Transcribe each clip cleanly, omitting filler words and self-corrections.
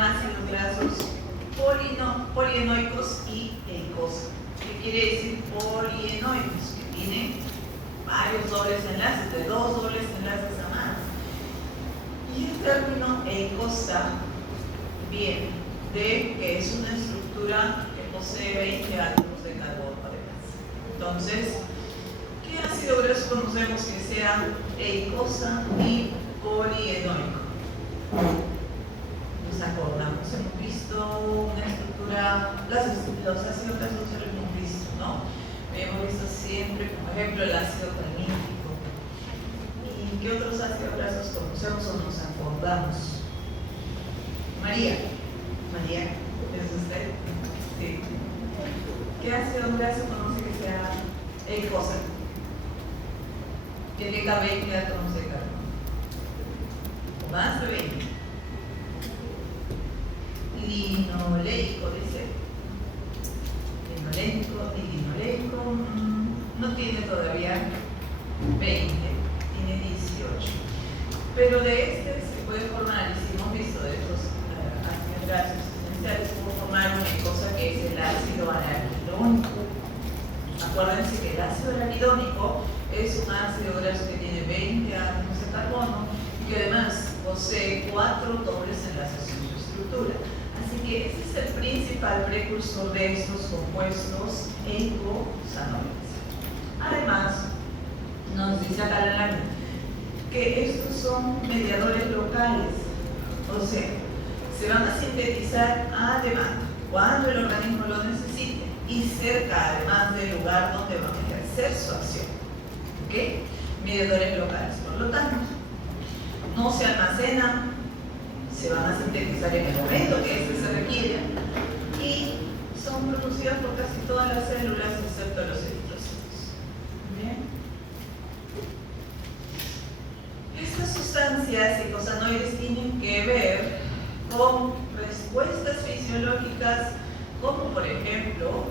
llaman ácidos grasos polienoicos y eicosa. ¿Qué quiere decir polienoicos? Que tienen varios dobles enlaces, de 2 dobles enlaces a más. Y el término eicosa viene de que es una estructura que posee 20 átomos de carbono además. Entonces, ¿qué ácido graso conocemos que sea eicosa y polienoico? Nos acordamos, hemos visto una estructura, los ácidos grasos ya lo hemos visto, ¿no? Hemos visto siempre, como ejemplo, el ácido palmítico. ¿Y qué otros ácidos grasos conocemos o nos acordamos? María, ¿es usted? Sí. ¿Qué ácido graso conoce que sea eicosa? Que tenga 20 átomos de carbono. O más de 20. Linoleico, dice. Linoleico, no tiene todavía 20, tiene 18. Pero de este se puede formar, y si hemos visto de estos ácidos grasos esenciales, se puede formar una cosa que es el ácido arachidónico. Acuérdense que el ácido arachidónico es un ácido graso que tiene 20 átomos de carbono y que además posee 4 dobles enlaces en su estructura. Así que ese es el principal precursor de estos compuestos eicosanoides. Además, nos dice acá la lámina que estos son mediadores locales, o sea, se van a sintetizar a demanda cuando el organismo lo necesite y cerca además del lugar donde van a ejercer su acción. ¿Ok? Mediadores locales, por lo tanto, no se almacenan, se van a sintetizar en el momento que se requiere y son producidas por casi todas las células excepto los eritrocitos. ¿Bien? Estas sustancias eicosanoides tienen que ver con respuestas fisiológicas como por ejemplo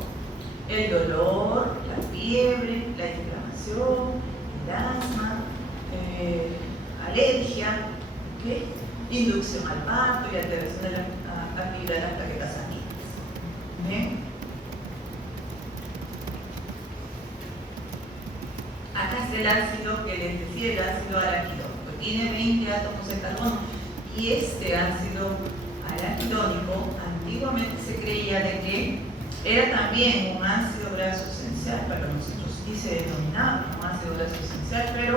el dolor, la fiebre, la inflamación, el asma, alergia, ¿okay? Inducción al parto y alteración de la actividad de las plaquetas sanguíneas. ¿Bien? Acá es el ácido que les decía, el ácido araquidónico. Tiene 20 átomos de carbono y este ácido araquidónico antiguamente se creía de que era también un ácido graso esencial para nosotros y se denominaba un ácido graso esencial, pero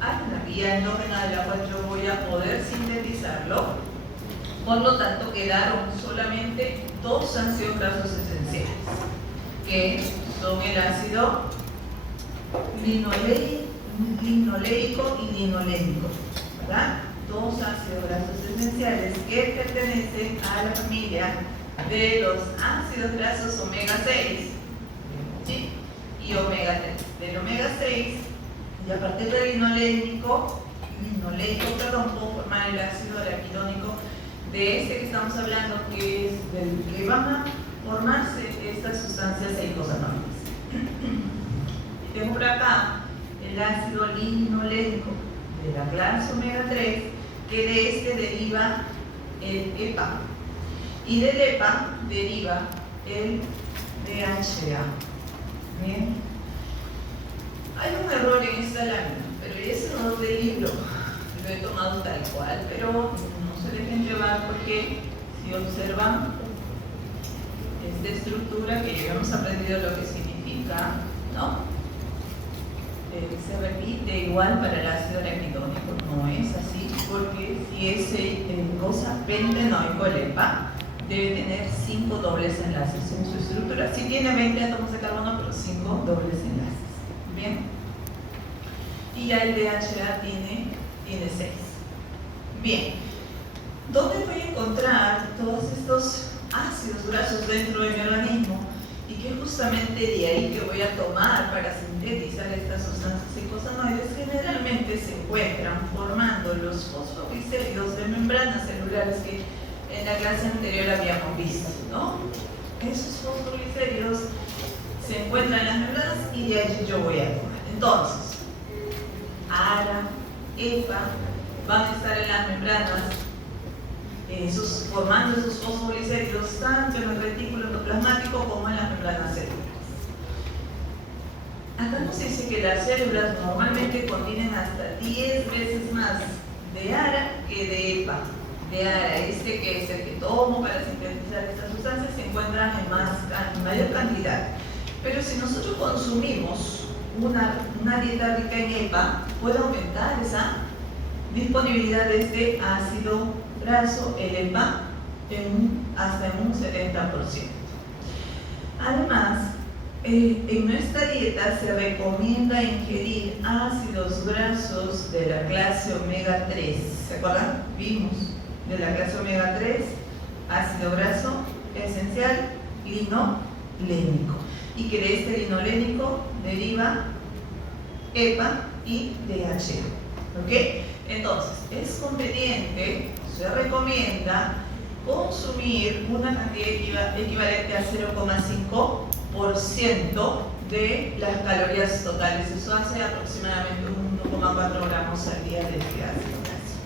hay una vía endógena de la cual yo voy a poder sintetizarlo. Por lo tanto, quedaron solamente 2 ácidos grasos esenciales, que son el ácido linoleico y linolénico, ¿verdad? 2 ácidos grasos esenciales que pertenecen a la familia de los ácidos grasos omega 6, ¿sí? Y omega 3. Del omega 6 y a partir del linoleico, puedo formar el ácido araquidónico de este que estamos hablando, que es del que van a formarse estas sustancias eicosanoides. Tengo por acá el ácido linoleico de la clase omega 3, que de este deriva el EPA. Y del EPA deriva el DHA. Bien. Hay un error en esta lámina, pero ese error del libro lo he tomado tal cual, pero no se dejen llevar porque si observan esta estructura que ya hemos aprendido lo que significa, ¿no? Se repite igual para el ácido araquidónico, no es así, porque si es cosa pentenoico, el EPA, debe tener 5 dobles enlaces en su estructura. Sí tiene 20 átomos de carbono, pero 5 dobles enlaces. Bien. Y ya el DHA tiene 6. Bien. ¿Dónde voy a encontrar todos estos ácidos grasos dentro de mi organismo? Y que justamente de ahí que voy a tomar para sintetizar estas sustancias eicosanoides generalmente se encuentran formando los fosfoglicéridos de membranas celulares que en la clase anterior habíamos visto, ¿no? Esos fosfoglicéridos se encuentran en las membranas y de allí yo voy a tomar. Entonces, ARA, EPA van a estar en las membranas formando esos fosfoglicéridos tanto en el retículo endoplasmático como en las membranas celulares. Acá nos dice que las células normalmente contienen hasta 10 veces más de ARA que de EPA. De ARA, que es el que tomo para sintetizar estas sustancias, se encuentran en mayor cantidad. Pero si nosotros consumimos una dieta rica en EPA, puede aumentar esa disponibilidad de este ácido graso, el EPA, hasta en un 70%. Además, en nuestra dieta se recomienda ingerir ácidos grasos de la clase omega 3. ¿Se acuerdan? Vimos de la clase omega 3, ácido graso esencial linolénico. Y que de este linolénico deriva EPA y DHA. ¿Ok? Entonces, es conveniente, se recomienda consumir una cantidad equivalente a 0,5% de las calorías totales. Eso hace aproximadamente 1,4 gramos al día de este ácido graso.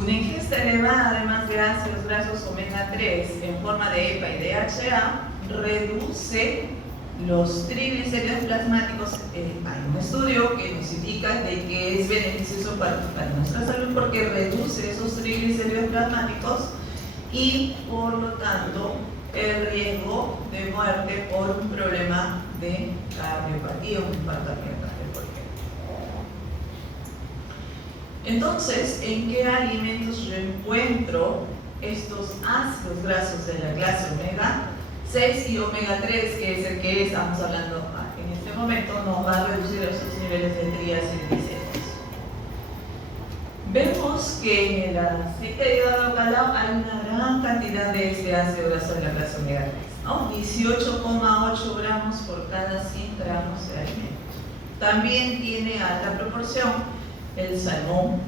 Una ingesta elevada de más ácidos grasos omega 3 en forma de EPA y DHA reduce los triglicéridos plasmáticos. Hay un estudio que nos indica de que es beneficioso para nuestra salud porque reduce esos triglicéridos plasmáticos y por lo tanto el riesgo de muerte por un problema de cardiopatía o un infarto miocardio, por ejemplo. Entonces, ¿en qué alimentos yo encuentro estos ácidos grasos de la clase omega 6 y omega 3, que es el que estamos hablando en este momento, nos va a reducir esos niveles de triacilglicéridos? Vemos que en el aceite de hígado bacalao hay una gran cantidad de este ácido graso de la clase omega 3, ¿no? 18,8 gramos por cada 100 gramos de alimento. También tiene alta proporción el salmón,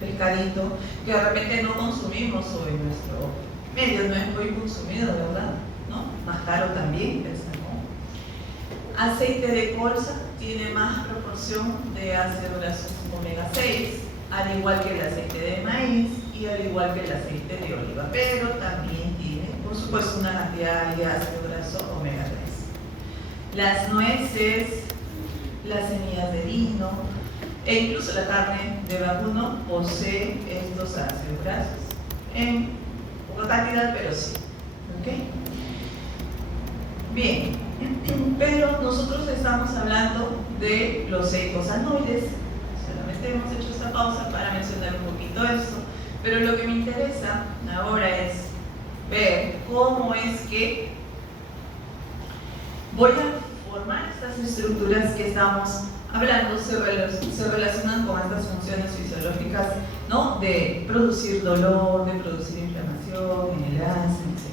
pescadito, que de repente no consumimos hoy en nuestro medio, no es muy consumido, ¿verdad? ¿No? Más caro también el salmón. Aceite de colza tiene más proporción de ácido graso omega 6, al igual que el aceite de maíz y al igual que el aceite de oliva, pero también tiene, por supuesto, una cantidad de ácido graso omega 3. Las nueces, las semillas de lino e incluso la carne de vacuno posee estos ácidos grasos en poca cantidad, pero sí. ¿Okay? Bien, pero nosotros estamos hablando de los eicosanoides. Solamente hemos hecho esta pausa para mencionar un poquito esto, pero lo que me interesa ahora es ver cómo es que voy a formar estas estructuras que estamos hablando, se relacionan con estas funciones fisiológicas, ¿no? De producir dolor, de producir inflamación en el ácido, etc.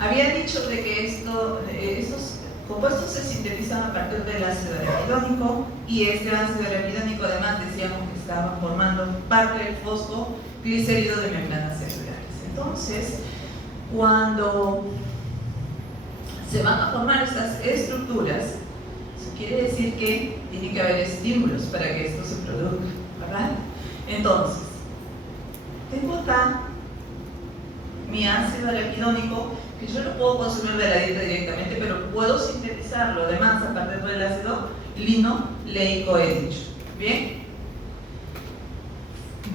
Había dicho de que estos compuestos se sintetizan a partir del ácido arachidónico, y este ácido arachidónico además decíamos que estaba formando parte del fosfoglicérido de membranas celulares. Entonces, cuando se van a formar estas estructuras, eso quiere decir que tiene que haber estímulos para que esto se produzca, ¿verdad? Entonces, tengo acá mi ácido arachidónico, que yo lo puedo consumir de la dieta directamente, pero puedo sintetizarlo además a partir del ácido linoleico, he dicho. ¿Bien?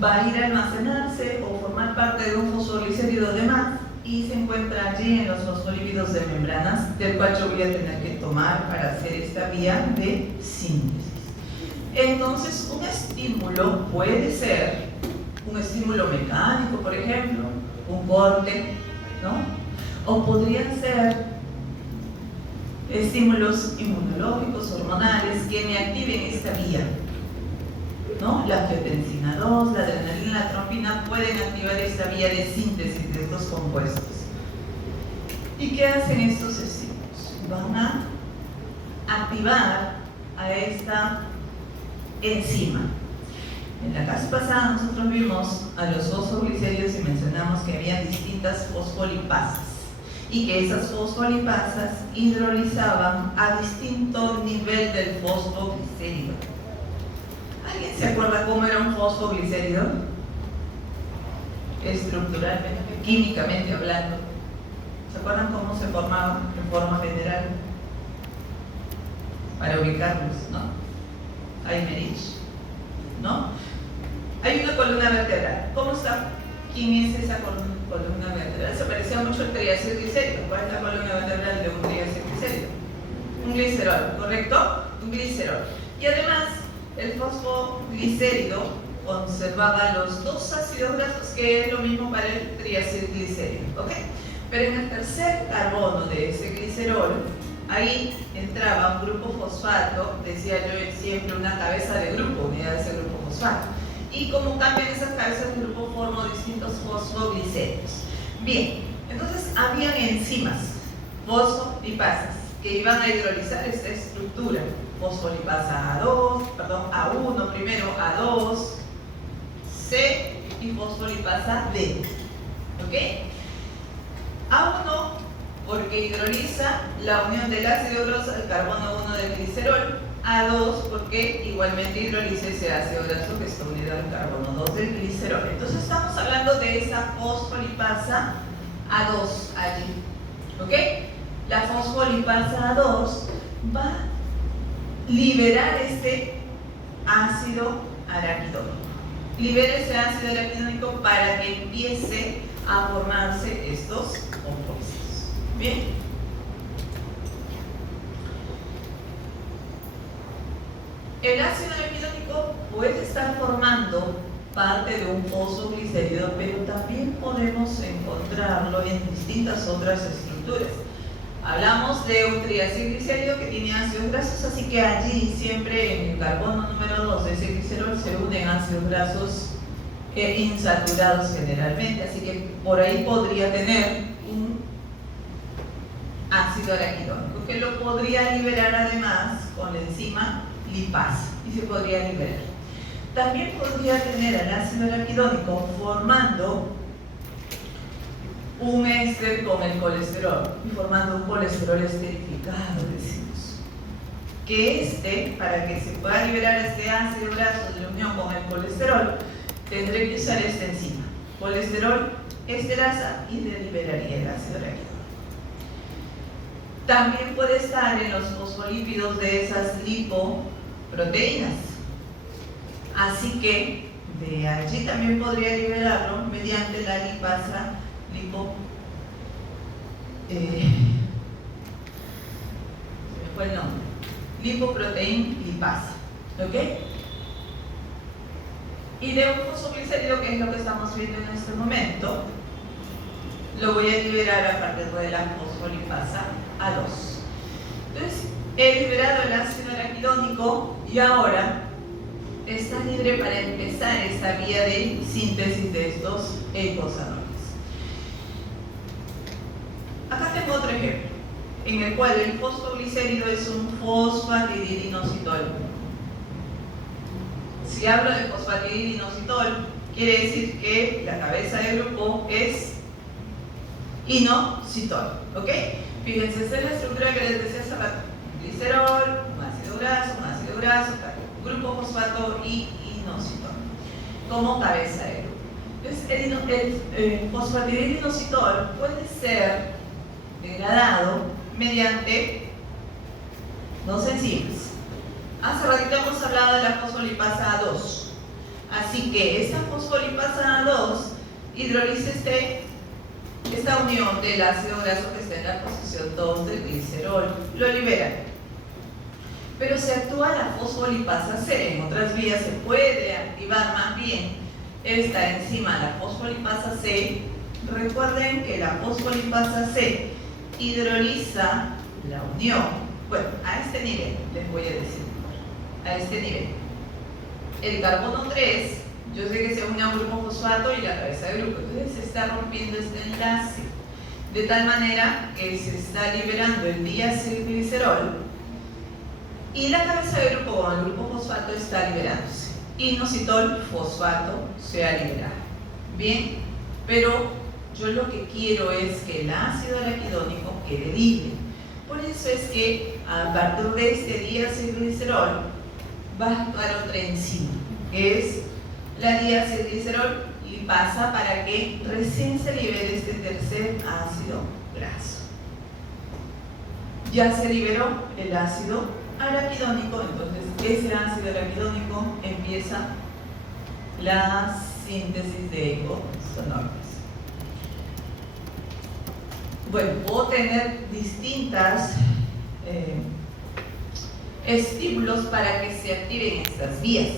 Va a ir a almacenarse o formar parte de un fosfoglicérido de más y se encuentra allí en los fosfolípidos de membranas, del cual yo voy a tener que tomar para hacer esta vía de síntesis. Entonces, un estímulo puede ser un estímulo mecánico, por ejemplo, un corte, ¿no? O podrían ser estímulos inmunológicos, hormonales, que me activen esta vía, ¿no? La angiotensina 2, la adrenalina, la trombina pueden activar esta vía de síntesis de estos compuestos. ¿Y qué hacen estos estímulos? Van a activar a esta enzima. En la clase pasada nosotros vimos a los fosfoglicéridos y mencionamos que había distintas fosfolipasas y que esas fosfolipasas hidrolizaban a distinto nivel del fosfoglicérido. ¿Alguien se acuerda cómo era un fosfoglicérido? estructuralmente, químicamente hablando. ¿Se acuerdan cómo se formaban en forma general? Para ubicarlos, ¿no? Aymerich, ¿no? Hay una columna vertebral. ¿Cómo está? ¿Quién es esa columna vertebral? Se parecía mucho al triacilglicérido. ¿Cuál es la columna vertebral de un triacilglicérido? Un glicerol, ¿correcto? Un glicerol. Y además, el fosfoglicérido conservaba los dos ácidos grasos, que es lo mismo para el triacilglicérido, ¿ok? Pero en el tercer carbono de ese glicerol, ahí entraba un grupo fosfato, decía yo siempre una cabeza de grupo, unidad de ese grupo fosfato. Y como cambian esas cabezas de grupo, forman distintos fosfoglicéridos. Bien, entonces habían enzimas, fosfolipasas, que iban a hidrolizar esta estructura. Fosfolipasa A1 primero, A2, C y fosfolipasa D. ¿Ok? A1 porque hidroliza la unión del ácido graso al carbono 1 del glicerol. A2 porque igualmente hidroliza ese ácido graso que está unido al carbono 2 del glicerol. Entonces estamos hablando de esa fosfolipasa A2 allí. ¿Ok? La fosfolipasa A2 va a liberar este ácido araquidónico. Libera ese ácido araquidónico para que empiece a formarse estos compuestos. Bien. El ácido araquidónico puede estar formando parte de un fosfoglicérido, pero también podemos encontrarlo en distintas otras estructuras. Hablamos de un triacilglicérido que tiene ácidos grasos, así que allí siempre en el carbono número 2 de ese glicerol se unen ácidos grasos insaturados generalmente, así que por ahí podría tener un ácido araquidónico que lo podría liberar además con la enzima lipasa y se podría liberar. También podría tener el ácido araquidónico formando un éster con el colesterol y formando un colesterol esterificado, decimos. Que para que se pueda liberar este ácido graso de la unión con el colesterol, tendré que usar esta enzima, colesterol esterasa, y le liberaría el ácido araquidónico. También puede estar en los fosfolípidos de esas lipoproteínas. Así que de allí también podría liberarlo mediante la lipasa fue el nombre, lipoproteína lipasa, ¿ok? Y de un fosfoglicérido, que es lo que estamos viendo en este momento, lo voy a liberar a partir de la fosfolipasa A2. Entonces, he liberado el ácido araquidónico y ahora está libre para empezar esta vía de síntesis de estos eicosanoles. Acá tengo otro ejemplo, en el cual el fosfoglicérido es un fosfatidilinositol. Si hablo de fosfatidilinositol, quiere decir que la cabeza de grupo es inositol, ¿ok? Fíjense, esta es la estructura que les decía hace rato. Glicerol, un ácido graso, grupo fosfato y inositol, como cabeza de grupo. Entonces, el fosfatidilinositol puede ser degradado mediante dos enzimas. Hace ratito hemos hablado de la fosfolipasa A2. Así que esta fosfolipasa A2 hidroliza esta unión del ácido graso que está en la posición 2 del glicerol, lo libera. Pero se actúa la fosfolipasa C. En otras vías se puede activar más bien esta enzima, la fosfolipasa C. Recuerden que la fosfolipasa C hidroliza la unión, bueno, a este nivel, les voy a decir, a este nivel. El carbono 3, yo sé que se une a un grupo fosfato y la cabeza de grupo, entonces se está rompiendo este enlace, de tal manera que se está liberando el diacilglicerol y la cabeza de grupo con el grupo fosfato está liberándose. Inositol fosfato se ha liberado. Bien, pero yo lo que quiero es que el ácido araquidónico quede libre. Por eso es que a partir de este diacilglicerol va a actuar otra enzima, que es la diacilglicerol lipasa para que recién se libere este tercer ácido graso. Ya se liberó el ácido araquidónico, entonces ese ácido araquidónico empieza la síntesis de eicosanoides. Bueno, puedo tener distintas estímulos para que se activen estas vías,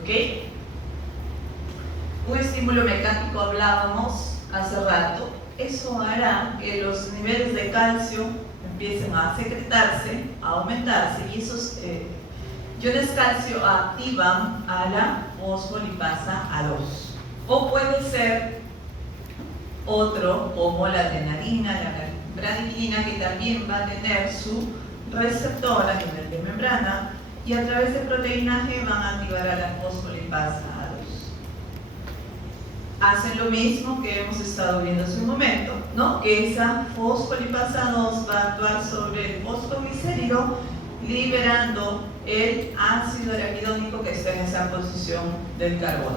¿ok? Un estímulo mecánico hablábamos hace rato, eso hará que los niveles de calcio empiecen a secretarse, a aumentarse, y esos iones calcio activan a la fosfolipasa A2. O puede ser otro, como la adrenalina, la bradykinin, que también va a tener su receptor a nivel de membrana, y a través de proteína G van a activar a la fosfolipasa A2. Hacen lo mismo que hemos estado viendo hace un momento, ¿no? Que esa fosfolipasa 2 va a actuar sobre el fosfoglicérido, liberando el ácido araquidónico que está en esa posición del carbono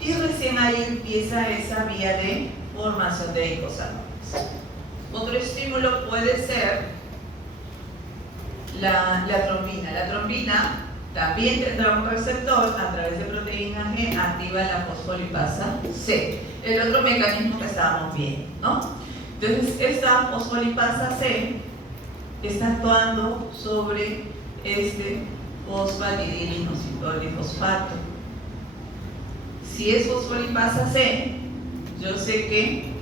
2. Y recién ahí empieza esa vía de formación de eicosanoides. Otro estímulo puede ser la trombina. La trombina también tendrá un receptor, a través de proteína G activa la fosfolipasa C. El otro mecanismo que estábamos viendo, ¿no? Entonces, esta fosfolipasa C está actuando sobre este fosfatidilinositol difosfato. Si es fosfolipasa C, yo sé que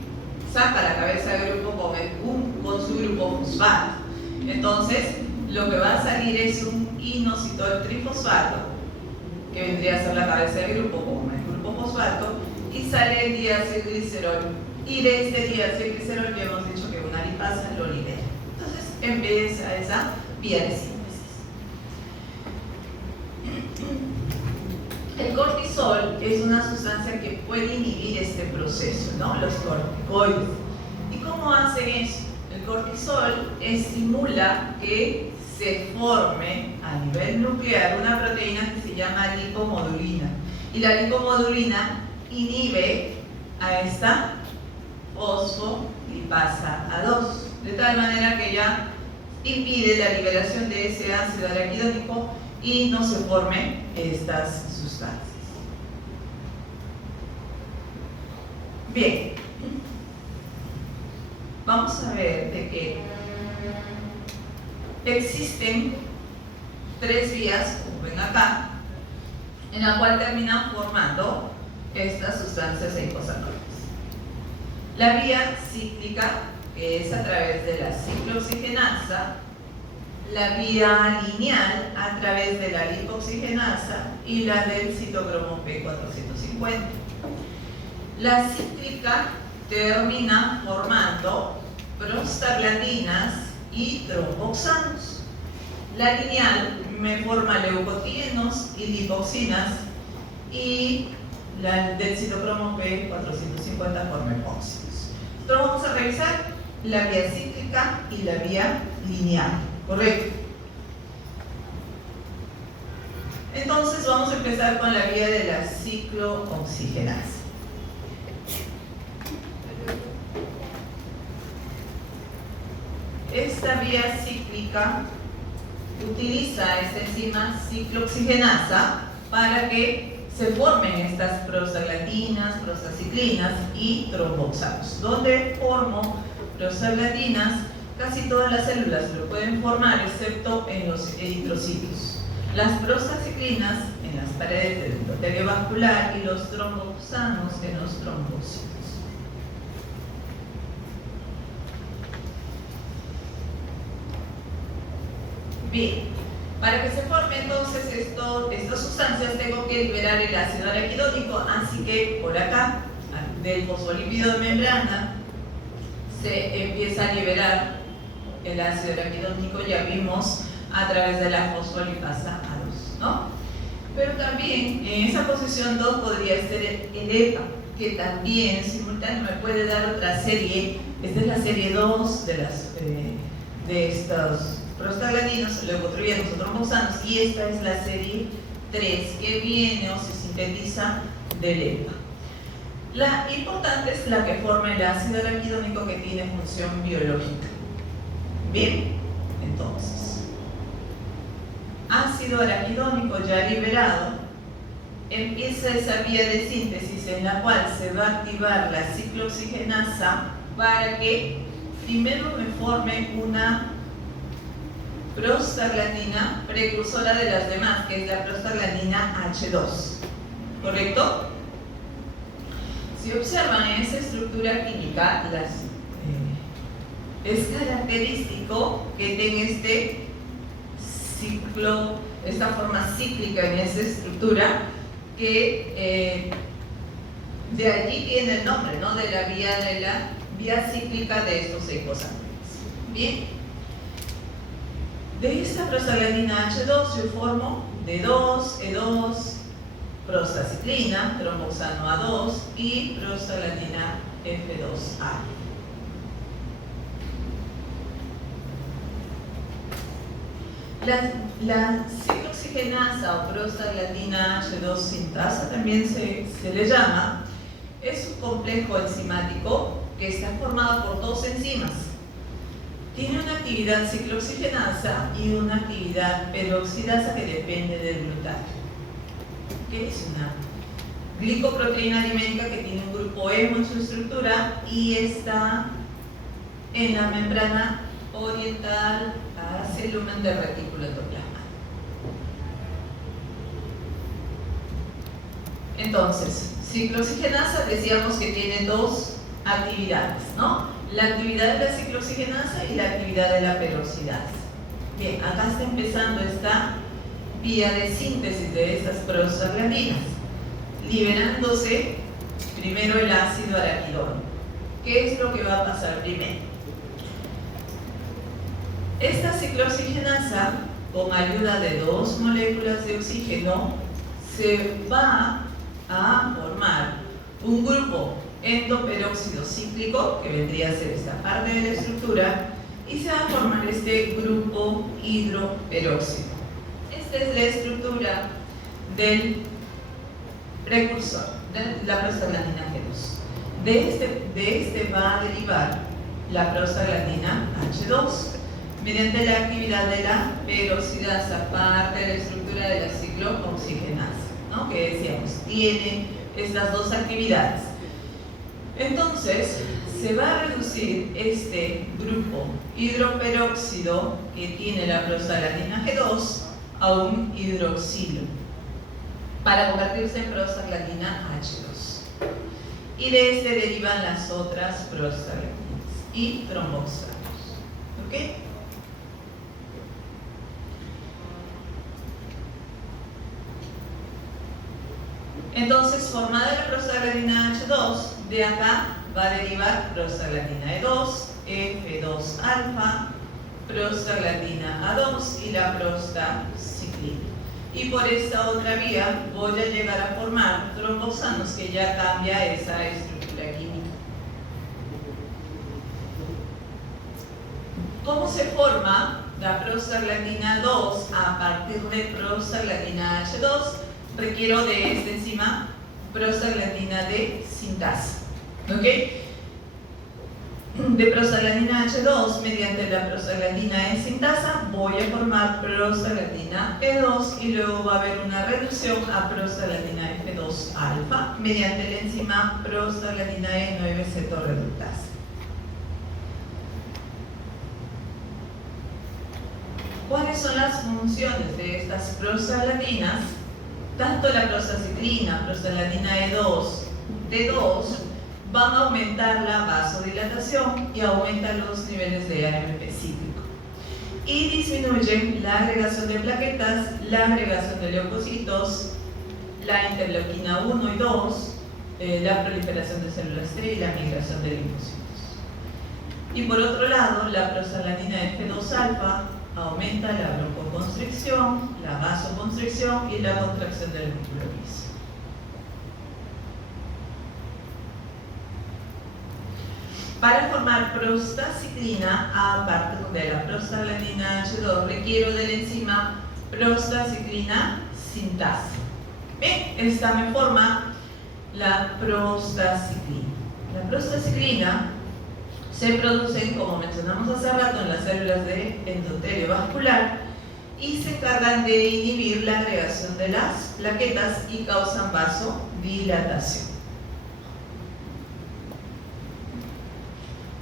saca la cabeza de grupo con su grupo fosfato. Entonces, lo que va a salir es un inositol trifosfato, que vendría a ser la cabeza del grupo con el grupo fosfato, y sale el diacilglicerol. Y de este diacilglicerol ya hemos dicho que una lipasa lo libera. Entonces, empieza esa vía de síntesis. El cortisol es una sustancia que puede inhibir este proceso, ¿no? Los corticoides. ¿Y cómo hacen eso? El cortisol estimula que se forme a nivel nuclear una proteína que se llama lipomodulina. Y la lipomodulina inhibe a esta fosfolipasa A2, de tal manera que ya impide la liberación de ese ácido araquidónico y no se formen estas sustancias. Bien, vamos a ver de que existen tres vías, como ven acá, en la cual terminan formando estas sustancias eicosanoides. La vía cíclica, que es a través de la ciclooxigenasa, la vía lineal a través de la lipoxigenasa y la del citocromo P450. La cíclica termina formando prostaglandinas y tromboxanos. La lineal me forma leucotrienos y lipoxinas, y la del citocromo P450 forma epóxidos. Entonces vamos a revisar la vía cíclica y la vía lineal, ¿correcto? Entonces vamos a empezar con la vía de la ciclooxigenasa. Esta vía cíclica utiliza esta enzima ciclooxigenasa para que se formen estas prostaglandinas, prostaciclinas y tromboxanos. Donde formo prostaglandinas, casi todas las células lo pueden formar, excepto en los eritrocitos. Las prostaciclinas en las paredes del endotelio vascular y los tromboxanos en los trombocitos. Bien, para que se forme entonces estas sustancias tengo que liberar el ácido araquidónico, así que por acá, del fosfolípido de membrana, se empieza a liberar el ácido araquidónico, ya vimos, a través de la fosfolipasa A2, ¿no? Pero también en esa posición 2 podría ser el EPA, que también simultáneo me puede dar otra serie. Esta es la serie 2 de estos prostaglandinos, leucotrienos o tromboxanos, y esta es la serie 3 que viene o se sintetiza del EPA. La importante es la que forma el ácido araquidónico que tiene función biológica. Bien, entonces, ácido araquidónico ya liberado, empieza esa vía de síntesis en la cual se va a activar la ciclooxigenasa para que primero me forme una prostaglandina precursora de las demás, que es la prostaglandina H2. ¿Correcto? Si observan en esa estructura química, es característico que tenga este ciclo, esta forma cíclica en esa estructura, que de allí viene el nombre, ¿no? De la vía cíclica de estos eicosanoides. Bien, de esta prostaglandina H2 yo formo D2, E2, prostaciclina, tromboxano A2 y prostaglandina F2A. La ciclooxigenasa o prostaglandina H2 sintasa también se le llama. Es un complejo enzimático que está formado por dos enzimas. Tiene una actividad ciclooxigenasa y una actividad peroxidasa que depende del glutatión. ¿Qué es una glicoproteína dimética que tiene un grupo hemo en su estructura y está en la membrana oriental hacia el lumen del retículo endoplasmático? Entonces, ciclooxigenasa decíamos que tiene dos actividades, ¿no? La actividad de la ciclooxigenasa y la actividad de la peroxidasa. Bien, acá está empezando esta vía de síntesis de estas prostaglandinas, liberándose primero el ácido araquidónico. ¿Qué es lo que va a pasar primero? Esta ciclooxigenasa, con ayuda de dos moléculas de oxígeno, se va a formar un grupo endoperóxido cíclico, que vendría a ser esta parte de la estructura, y se va a formar este grupo hidroperóxido. Esta es la estructura del precursor, de la prostaglandina G2. De este va a derivar la prostaglandina H2 mediante la actividad de la peroxidasa, parte de la estructura de la ciclooxigenasa, ¿no? Que decíamos, tiene estas dos actividades. Entonces, se va a reducir este grupo hidroperóxido que tiene la prostaglandina G2 a un hidroxilo para convertirse en prostaglandina H2. Y de este derivan las otras prostaglandinas y tromboxanos. ¿Ok? Entonces, formada la prostaglandina H2, de acá va a derivar prostaglandina E2, F2 alfa, prostaglandina A2 y la prostaciclina. Y por esta otra vía voy a llegar a formar tromboxanos, que ya cambia esa estructura química. ¿Cómo se forma la prostaglandina 2 a partir de prostaglandina H2? Requiero de esta enzima prostaglandina de sintasa. ¿Ok? De prostaglandina H2 mediante la prostaglandina E sintasa voy a formar prostaglandina E2 y luego va a haber una reducción a prostaglandina F2 alfa mediante la enzima prostaglandina E9 cetorreductasa. ¿Cuáles son las funciones de estas prostaglandinas? Tanto la prostaciclina, prostaglandina E2, D2, van a aumentar la vasodilatación y aumentan los niveles de AMP cíclico. Y disminuyen la agregación de plaquetas, la agregación de leucocitos, la interleuquina 1 y 2, la proliferación de células T y la migración de linfocitos. Y por otro lado, la prostaglandina F2 alfa aumenta la broncoconstricción, la vasoconstricción y la contracción del músculo liso. Para formar prostaciclina a partir de la prostaglandina H2 requiero de la enzima prostaciclina sintasa. Bien, esta me forma la prostaciclina. La prostaciclina se produce, como mencionamos hace rato, en las células de endotelio vascular y se encargan de inhibir la agregación de las plaquetas y causan vasodilatación.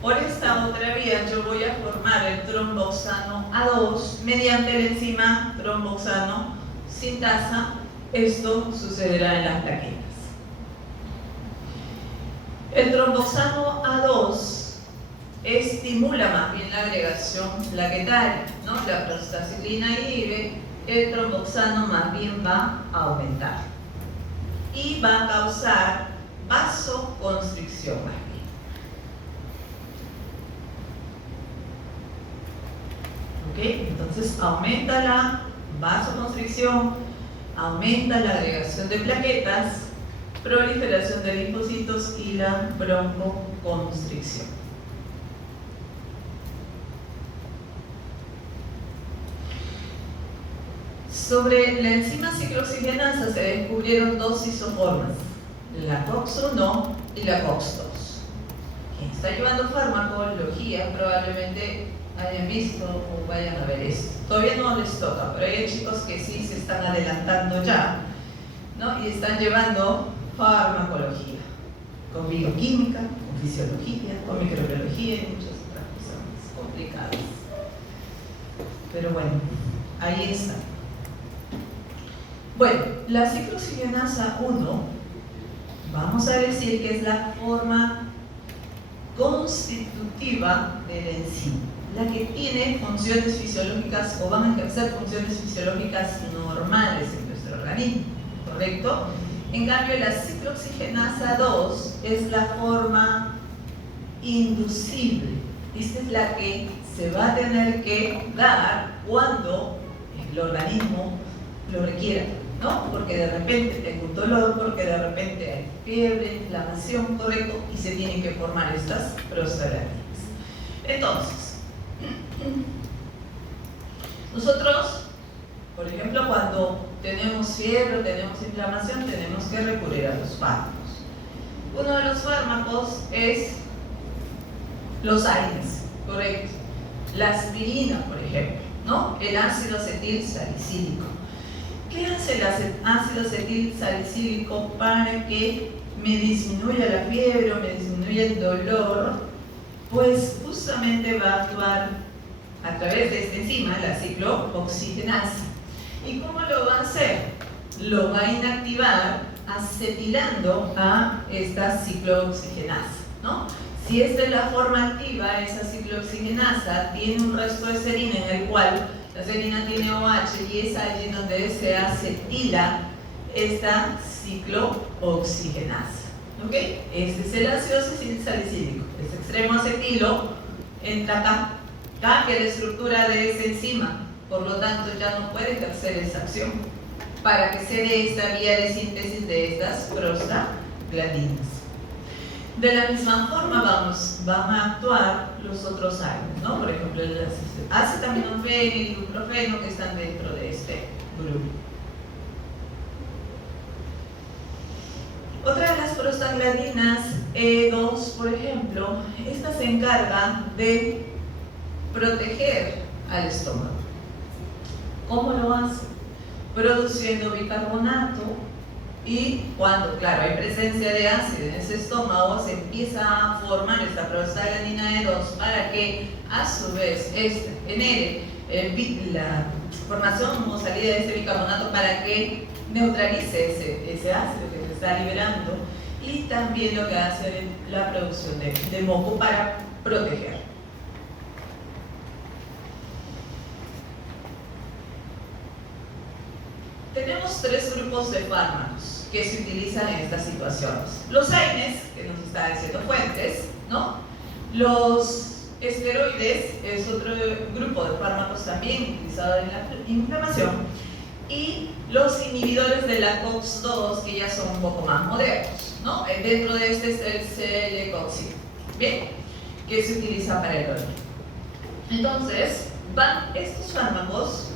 Por esta otra vía yo voy a formar el tromboxano A2 mediante la enzima tromboxano sintasa. Esto sucederá en las plaquetas. El tromboxano A2 estimula más bien la agregación plaquetaria, ¿no? La prostaciclina inhibe, el tromboxano más bien va a aumentar y va a causar vasoconstricción más bien. ¿Ok? Entonces aumenta la vasoconstricción, aumenta la agregación de plaquetas, proliferación de linfocitos y la broncoconstricción. Sobre la enzima ciclooxigenasa se descubrieron dos isoformas, la COX-1 y la COX-2. Quien está llevando farmacología probablemente hayan visto o vayan a ver esto. Todavía no les toca, pero hay chicos que sí se están adelantando ya, ¿no? Y están llevando farmacología, con bioquímica, con fisiología, con microbiología y muchas otras cosas más complicadas. Pero bueno, ahí está. Bueno, la ciclooxigenasa 1, vamos a decir que es la forma constitutiva de la enzima, la que tiene funciones fisiológicas o van a ejercer funciones fisiológicas normales en nuestro organismo, ¿correcto? En cambio, la ciclooxigenasa 2 es la forma inducible. Esta es la que se va a tener que dar cuando el organismo lo requiera, ¿no? Porque de repente tengo un dolor, porque de repente hay fiebre, inflamación, correcto, y se tienen que formar estas prostaglandinas. Entonces, nosotros, por ejemplo, cuando tenemos fiebre, tenemos inflamación, tenemos que recurrir a los fármacos. Uno de los fármacos es los AINES, correcto. La aspirina, por ejemplo, ¿no? El ácido acetil salicílico. ¿Qué hace el ácido acetil salicílico para que me disminuya la fiebre o me disminuya el dolor? Pues justamente va a actuar a través de esta enzima, la ciclooxigenasa. ¿Y cómo lo va a hacer? Lo va a inactivar acetilando a esta ciclooxigenasa, ¿no? Si esta es la forma activa, esa ciclooxigenasa tiene un resto de serina en el cual la serina tiene OH y es allí donde se acetila esta ciclooxigenasa. ¿Ok? Este es el ácido salicílico. Este extremo acetilo entra acá, cambia la estructura de esa enzima, por lo tanto ya no puede ejercer esa acción para que se dé esta vía de síntesis de estas prostaglandinas. De la misma forma van a actuar los otros AINES, ¿no? Por ejemplo, el acetaminofén y el ibuprofeno que están dentro de este grupo. Otra de las prostaglandinas, E2, por ejemplo, esta se encarga de proteger al estómago. ¿Cómo lo hace? Produciendo bicarbonato. Y cuando, claro, hay presencia de ácido en ese estómago, se empieza a formar esta prostaglandina E2 para que, a su vez, genere la formación o salida de este bicarbonato para que neutralice ese ácido que se está liberando, y también lo que hace la producción de moco para proteger. Tenemos tres grupos de fármacos que se utilizan en estas situaciones. Los AINES, que nos está diciendo Fuentes, ¿no? Los esteroides es otro grupo de fármacos también utilizado en la inflamación. Y los inhibidores de la COX-2, que ya son un poco más modernos, ¿no? Dentro de este es el celecoxib, ¿bien? Que se utiliza para el dolor. Entonces, van estos fármacos.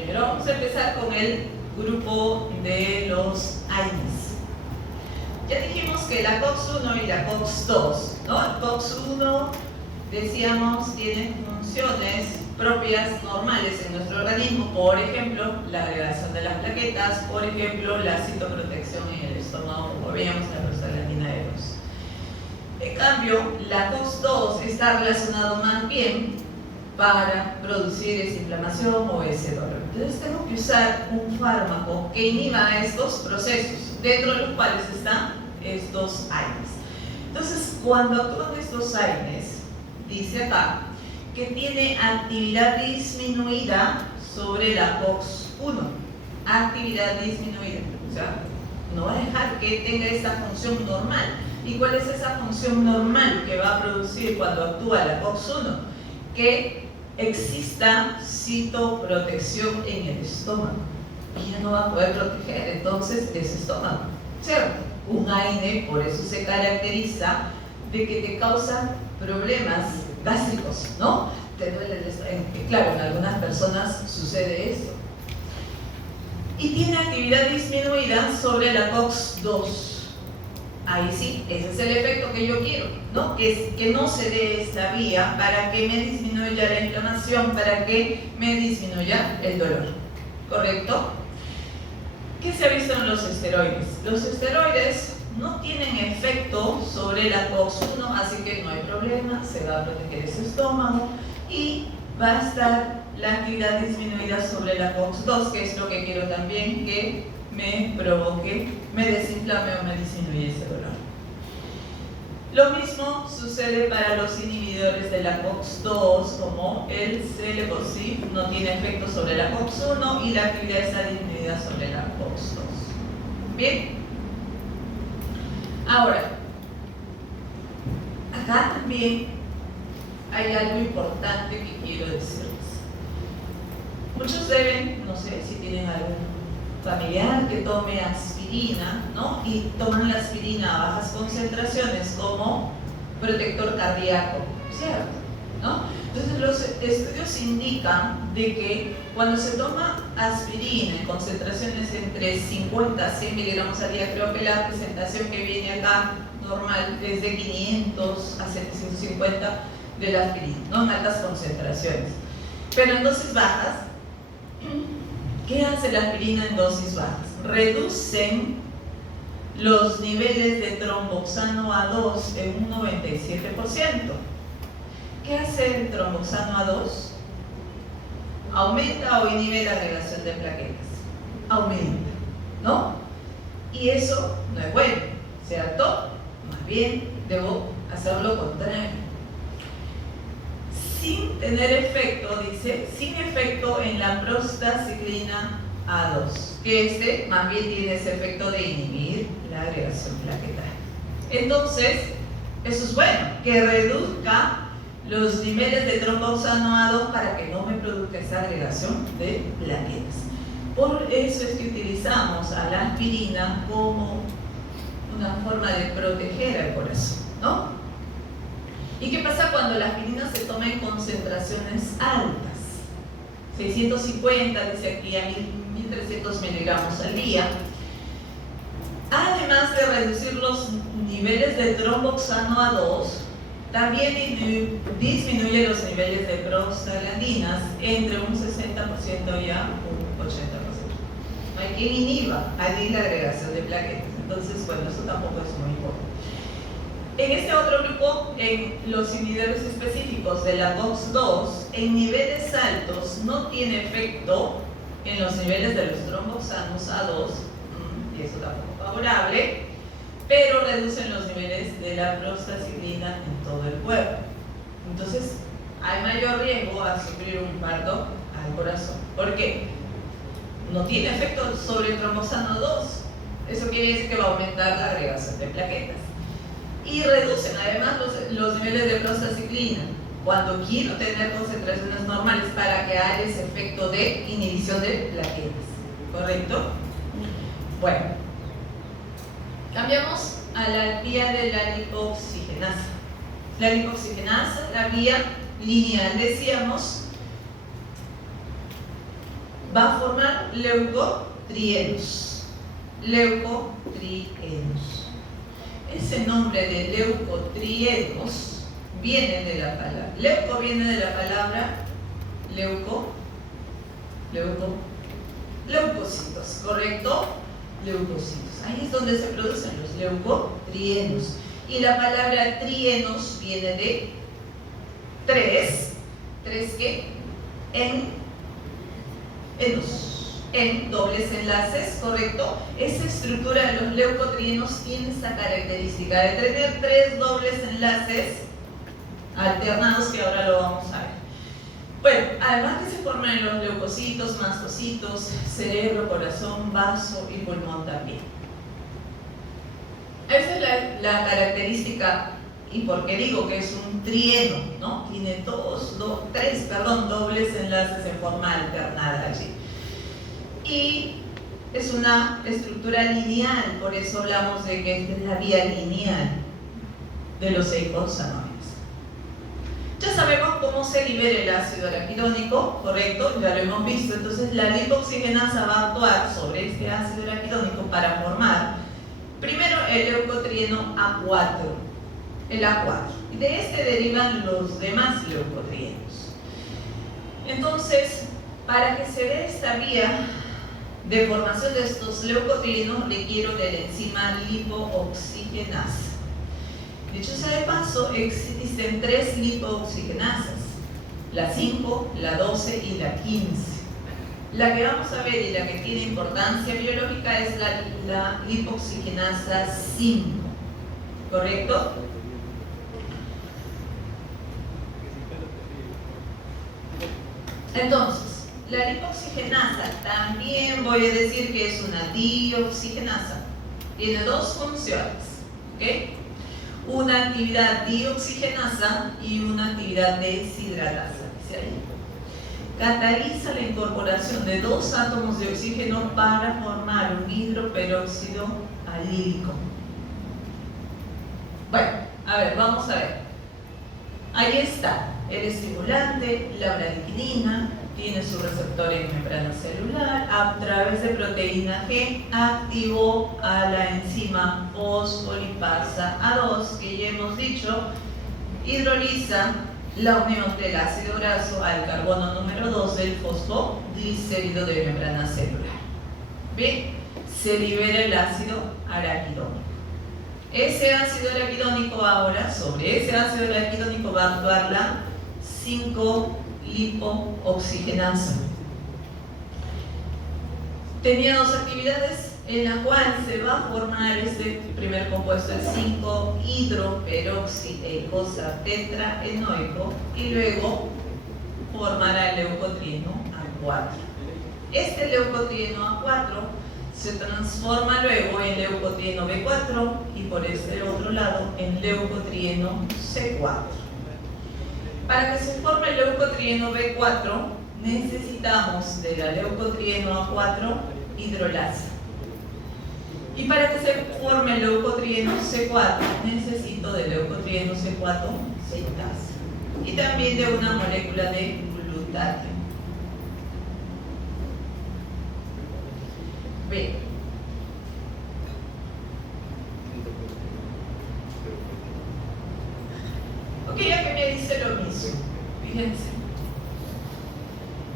primero vamos a empezar con el grupo de los AINES. Ya dijimos que la COX-1 y la COX-2, ¿no? El COX-1, decíamos, tiene funciones propias normales en nuestro organismo, por ejemplo, la agregación de las plaquetas, por ejemplo, la citoprotección en el estómago, como veíamos la prostaglandina E2. En cambio, la COX-2 está relacionado más bien para producir esa inflamación o ese dolor. Entonces tengo que usar un fármaco que inhiba estos procesos, dentro de los cuales están estos AINES. Entonces, cuando actúan estos AINES, dice acá que tiene actividad disminuida sobre la COX-1. Actividad disminuida. O sea, no va a dejar que tenga esta función normal. ¿Y cuál es esa función normal que va a producir cuando actúa la COX-1? Que exista citoprotección en el estómago. Y ya no va a poder proteger entonces ese estómago, ¿cierto? Un AINE por eso se caracteriza de que te causa problemas gástricos, ¿no? Te duele el estómago. Claro, en algunas personas sucede esto. Y tiene actividad disminuida sobre la COX-2. Ahí sí, ese es el efecto que yo quiero, ¿no? Que no se dé esta vía para que me disminuya la inflamación, para que me disminuya el dolor. ¿Correcto? ¿Qué se ha visto en los esteroides? Los esteroides no tienen efecto sobre la COX-1, así que no hay problema, se va a proteger ese estómago y va a estar la actividad disminuida sobre la COX-2, que es lo que quiero también que me provoque, me desinflame o me disminuye ese dolor. Lo mismo sucede para los inhibidores de la COX-2, como el Celecoxib, no tiene efecto sobre la COX-1 y la actividad está disminuida sobre la COX-2. Bien. Ahora, acá también hay algo importante que quiero decirles. Muchos deben, no sé si tienen algún familiar que tome aspirina, ¿no? Y toman la aspirina a bajas concentraciones como protector cardíaco, ¿cierto? ¿No? Entonces los estudios indican de que cuando se toma aspirina en concentraciones entre 50 a 100 miligramos al día, creo que la presentación que viene acá normal es de 500 a 750 de la aspirina, ¿no? En altas concentraciones. Pero en dosis bajas, ¿qué hace la aspirina en dosis bajas? Reducen los niveles de tromboxano A2 en un 97%. ¿Qué hace el tromboxano A2? ¿Aumenta o inhibe la agregación de plaquetas? Aumenta, ¿no? Y eso no es bueno, ¿cierto? Más bien debo hacer lo contrario. Sin tener efecto, dice, sin efecto en la prostaciclina A2, que más bien tiene ese efecto de inhibir la agregación plaquetaria. Entonces, eso es bueno, que reduzca los niveles de tromboxano A2 para que no me produzca esa agregación de plaquetas. Por eso es que utilizamos a la aspirina como una forma de proteger al corazón, ¿no? ¿Y qué pasa cuando la aspirina se toma en concentraciones altas? 650, dice aquí, a 1300 miligramos al día. Además de reducir los niveles de tromboxano A2, también disminuye los niveles de prostaglandinas entre un 60% y a un 80%. No hay quien inhiba allí la agregación de plaquetas. Entonces, bueno, eso tampoco es muy importante. En este otro grupo, en los inhibidores específicos de la COX-2, en niveles altos no tiene efecto en los niveles de los tromboxanos A2, y eso tampoco es favorable, pero reducen los niveles de la prostaciclina en todo el cuerpo. Entonces, hay mayor riesgo a sufrir un infarto al corazón. ¿Por qué? No tiene efecto sobre el tromboxano A2. Eso quiere decir que va a aumentar la agregación de plaquetas. Y reducen además los niveles de prostaciclina cuando quiero tener concentraciones normales para que haya ese efecto de inhibición de plaquetas. ¿Correcto? Bueno, cambiamos a la vía de la lipoxigenasa. La lipoxigenasa, la vía lineal, decíamos, va a formar leucotrienos. Leucotrienos. Ese nombre de leucotrienos viene de la palabra. Leuco viene de la palabra leucocitos, ¿correcto? Leucocitos. Ahí es donde se producen los leucotrienos. Y la palabra trienos viene de tres que en dobles enlaces, ¿correcto? Esa estructura de los leucotrienos tiene esa característica de tener tres dobles enlaces alternados, que ahora lo vamos a ver. Bueno, además que se forman los leucocitos, mastocitos, cerebro, corazón, vaso y pulmón también. Esa es la característica, y porque digo que es un trieno, ¿no? Tiene tres dobles enlaces en forma alternada allí. Y es una estructura lineal, por eso hablamos de que esta es la vía lineal de los eicosanoides. Ya sabemos cómo se libera el ácido araquidónico, ¿correcto? Ya lo hemos visto. Entonces la lipoxigenasa va a actuar sobre este ácido araquidónico para formar primero el leucotrieno A4, el A4. Y de este derivan los demás leucotrienos. Entonces, para que se dé esta vía de formación de estos leucotrienos, requiero de la enzima lipooxigenasa. Dicho sea de paso, existen tres lipooxigenasas, la 5, la 12 y la 15. La que vamos a ver y la que tiene importancia biológica es la lipoxigenasa 5, ¿correcto? Entonces, la lipoxigenasa también voy a decir que es una dioxigenasa. Tiene dos funciones, ¿ok? Una actividad dioxigenasa y una actividad deshidratasa. Dice ahí. Cataliza la incorporación de dos átomos de oxígeno para formar un hidroperóxido alílico. Bueno, a ver, vamos a ver. Ahí está el estimulante, la bradicinin, tiene su receptor en membrana celular, a través de proteína G activó a la enzima fosfolipasa A2, que ya hemos dicho, hidroliza la unión del ácido graso al carbono número 2 del fosfoglicérido de membrana celular. Bien, se libera el ácido araquidónico. Ese ácido araquidónico ahora, sobre ese ácido araquidónico va a actuar la 5-lipooxigenasa. Tenía dos actividades en la cual se va a formar este primer compuesto, el 5-hidroperoxideicosa tetraenoico, y luego formará el leucotrieno A4. Este leucotrieno A4 se transforma luego en leucotrieno B4 y por este otro lado en leucotrieno C4. Para que se forme el leucotrieno B4 necesitamos de la leucotrieno A4 hidrolasa. Y para que se forme el leucotrieno C4 necesito de leucotrieno C4 sintasa y también de una molécula de glutatio. B. Ok, acá me dice lo mismo. Fíjense.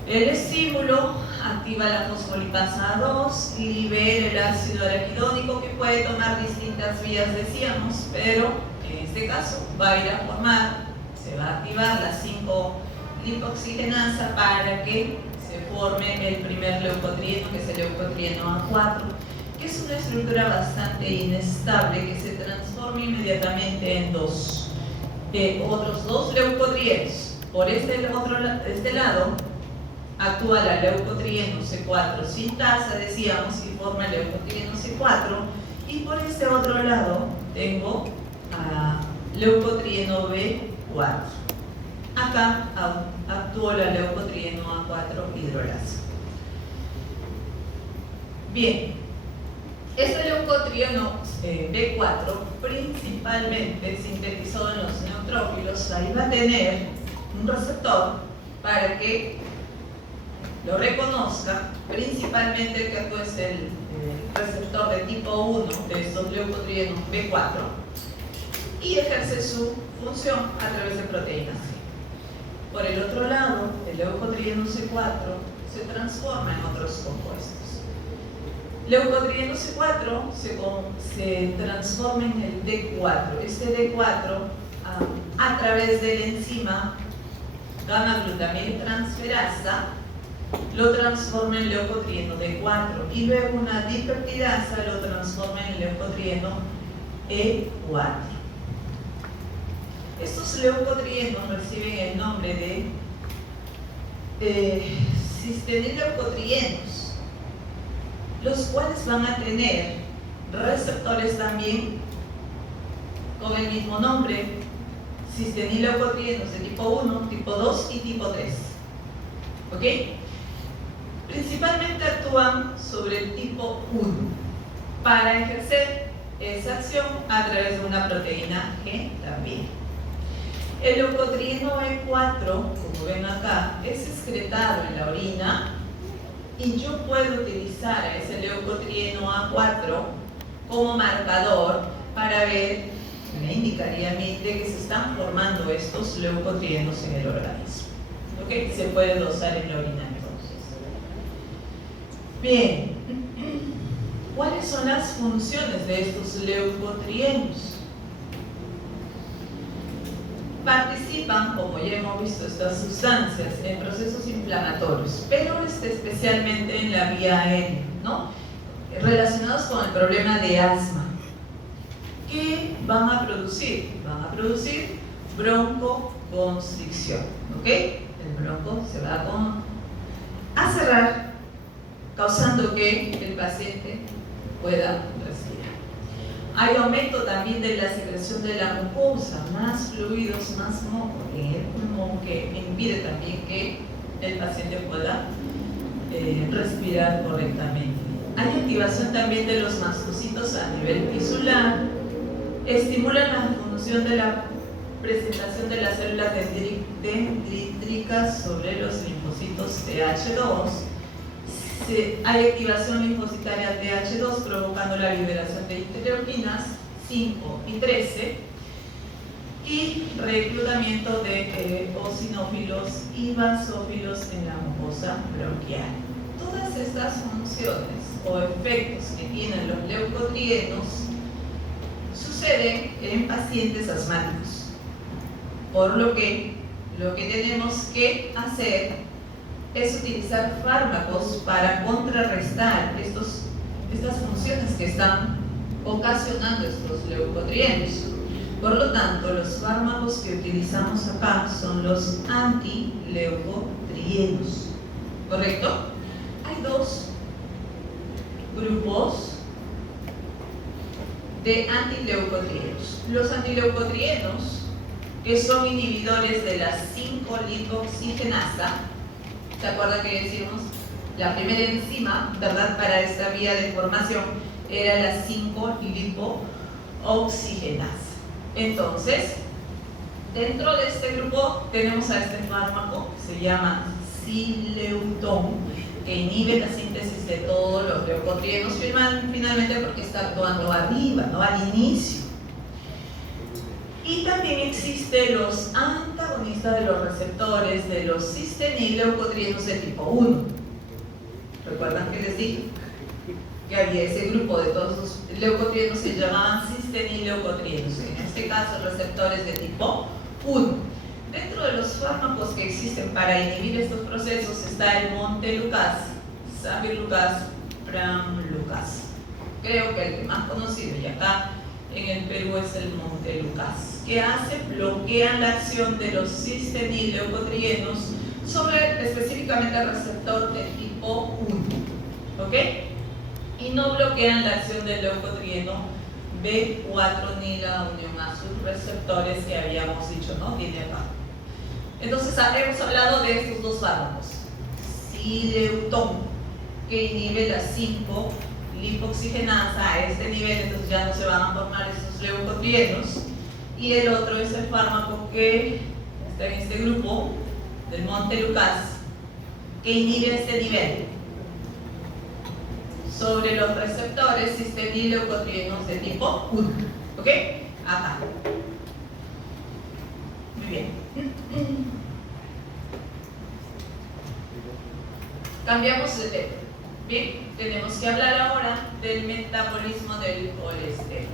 El estímulo activa la fosfolipasa A2, libera el ácido araquidónico que puede tomar distintas vías, decíamos, pero en este caso va a ir a formar, se va a activar la 5-lipoxigenasa para que se forme el primer leucotrieno, que es el leucotrieno A4, que es una estructura bastante inestable que se transforma inmediatamente en otros dos leucotrienos. Por este lado actúa la leucotrieno C4 sintasa, decíamos, y forma el leucotrieno C4, y por este otro lado tengo a leucotrieno B4. Acá actuó la leucotrieno A4 hidrolasa. Bien, este leucotrieno B4 principalmente sintetizado en los neutrófilos, ahí va a tener un receptor para que lo reconozca, principalmente el que actúa es el receptor de tipo 1 de estos leucotrienos B4 y ejerce su función a través de proteínas C. Por el otro lado, el leucotrieno C4 se transforma en otros compuestos. Leucotrieno C4 se transforma en el D4. Este D4, a través de la enzima gamma-glutamiltransferasa, lo transforma en leucotrieno D4 y luego una dipeptidasa lo transforma en leucotrieno E4. Estos leucotrienos reciben el nombre de cistenileucotrienos, los cuales van a tener receptores también con el mismo nombre, cistenileucotrienos de tipo 1, tipo 2 y tipo 3. ¿Ok? Principalmente actúan sobre el tipo 1 para ejercer esa acción a través de una proteína G también. El leucotrieno E4, como ven acá, es excretado en la orina y yo puedo utilizar a ese leucotrieno A4 como marcador para ver, me indicaría a mí, de que se están formando estos leucotrienos en el organismo. ¿Ok? Se puede dosar en la orina entonces. Bien, ¿cuáles son las funciones de estos leucotrienos? Participan, como ya hemos visto, estas sustancias en procesos inflamatorios, pero especialmente en la vía aérea, ¿no? Relacionados con el problema de asma. ¿Qué van a producir? Van a producir broncoconstricción, ¿ok? El bronco se va a cerrar, causando que el paciente pueda respirar. Hay aumento también de la secreción de la mucosa, más fluidos, más moco en el pulmón, que impide también que el paciente pueda respirar correctamente. Hay activación también de los mastocitos a nivel tisular, estimulan la función de la presentación de las células dendríticas sobre los linfocitos TH2. Hay activación linfocitaria TH2 provocando la liberación de interleuquinas 5 y 13 y reclutamiento de eosinófilos y basófilos en la mucosa bronquial. Todas estas funciones o efectos que tienen los leucotrienos suceden en pacientes asmáticos, por lo que tenemos que hacer es utilizar fármacos para contrarrestar estas funciones que están ocasionando estos leucotrienos. Por lo tanto, los fármacos que utilizamos acá son los antileucotrienos, ¿correcto? Hay dos grupos de antileucotrienos. Los antileucotrienos, que son inhibidores de la 5-lipoxigenasa. ¿Se acuerdan que decimos? La primera enzima, ¿verdad?, para esta vía de formación era la 5-lipoxigenasa. Entonces, dentro de este grupo tenemos a este fármaco que se llama Sileutón, que inhibe la síntesis de todos los leucotrienos finalmente porque está actuando arriba, no al inicio. Y también existen los antagonistas de los receptores de los cistenileucotrienos de tipo 1. ¿Recuerdan que les dije que había ese grupo de todos los leucotrienos que se llamaban cistenileucotrienos? En este caso, receptores de tipo 1. Dentro de los fármacos que existen para inhibir estos procesos está el montelukast, sabilukast, pramlukast. Creo que el que más conocido y acá en el Perú es el montelukast, que hace, bloquean la acción de los cistenileucotrienos sobre específicamente el receptor de tipo 1, ¿ok? Y no bloquean la acción del leucotrieno B4 ni la unión a sus receptores que habíamos dicho, ¿no? Tiene acá. Entonces hemos hablado de estos dos fármacos, Sileutón, que inhibe la 5-lipoxigenasa a este nivel, entonces ya no se van a formar estos leucotrienos, y el otro es el fármaco que está en este grupo del montelukast, que inhibe este nivel sobre los receptores cistenil-leucotrienos de tipo 1. ¿Ok? Acá. Muy bien. Cambiamos de tema. Bien, tenemos que hablar ahora del metabolismo del colesterol.